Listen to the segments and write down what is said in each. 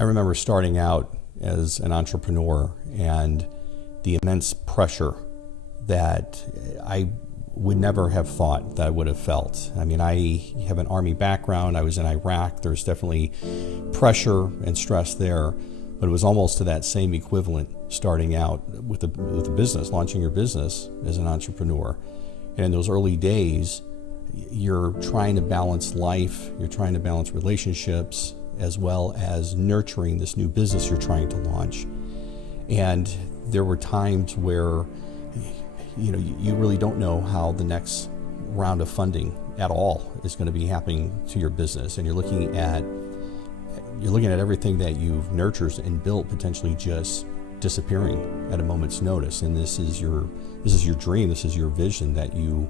I remember starting out as an entrepreneur and the immense pressure that I would never have thought that I would have felt. I mean, I have an Army background. I was in Iraq. There's definitely pressure and stress there, but it was almost to that same equivalent starting out with a business, launching your business as an entrepreneur. And in those early days, you're trying to balance life, you're trying to balance relationships, as well as nurturing this new business you're trying to launch. And there were times where you really don't know how the next round of funding at all is going to be happening to your business, and you're looking at everything that you've nurtured and built potentially just disappearing at a moment's notice. And this is your dream, this is your vision that you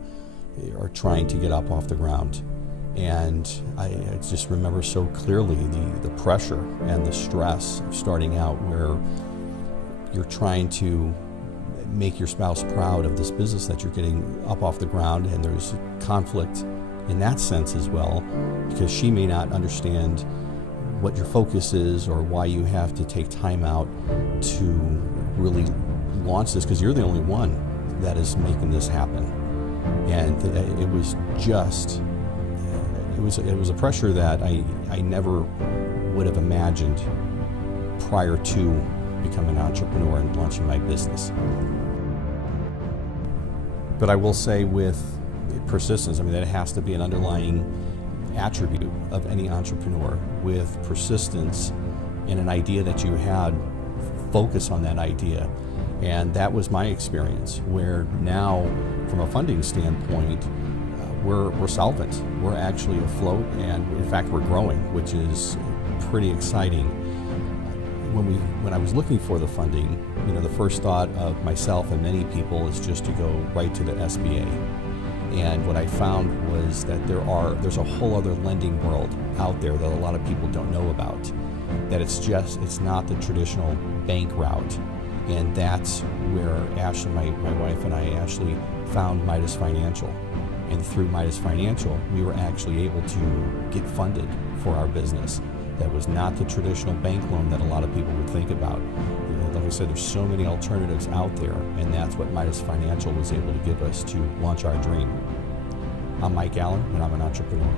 are trying to get up off the ground. And I just remember so clearly the pressure and the stress of starting out, where you're trying to make your spouse proud of this business that you're getting up off the ground, and there's conflict in that sense as well, because she may not understand what your focus is or why you have to take time out to really launch this, because you're the only one that is making this happen. And it was a pressure that I never would have imagined prior to becoming an entrepreneur and launching my business. But I will say, with persistence, that has to be an underlying attribute of any entrepreneur. With persistence in an idea that you had, focus on that idea. And that was my experience, where now, from a funding standpoint, we're solvent. We're actually afloat, and in fact we're growing, which is pretty exciting. When I was looking for the funding, the first thought of myself and many people is just to go right to the SBA. And what I found was that there's a whole other lending world out there that a lot of people don't know about. That it's not the traditional bank route. And that's where Ashley, my wife, and I actually found Midas Financial. And through Midas Financial, we were actually able to get funded for our business. That was not the traditional bank loan that a lot of people would think about. Like I said, there's so many alternatives out there, and that's what Midas Financial was able to give us to launch our dream. I'm Mike Allen, and I'm an entrepreneur.